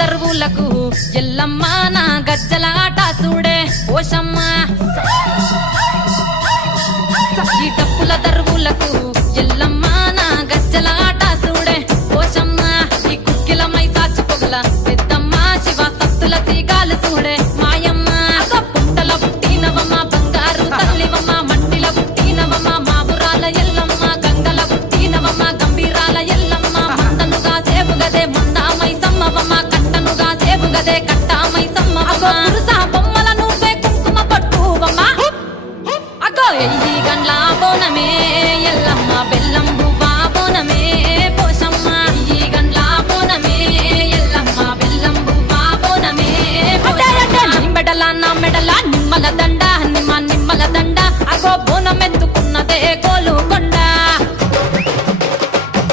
దరువులకు ఎల్లమ్మా నా గజ్జలాట చూడే ఓషమ్మా గదే కట్టామై సమ్మ అగో కురుసా బొమ్మల నువ్వే కుంకుమ పట్టువమ్మా అగో ఎయ్యి గండ్ల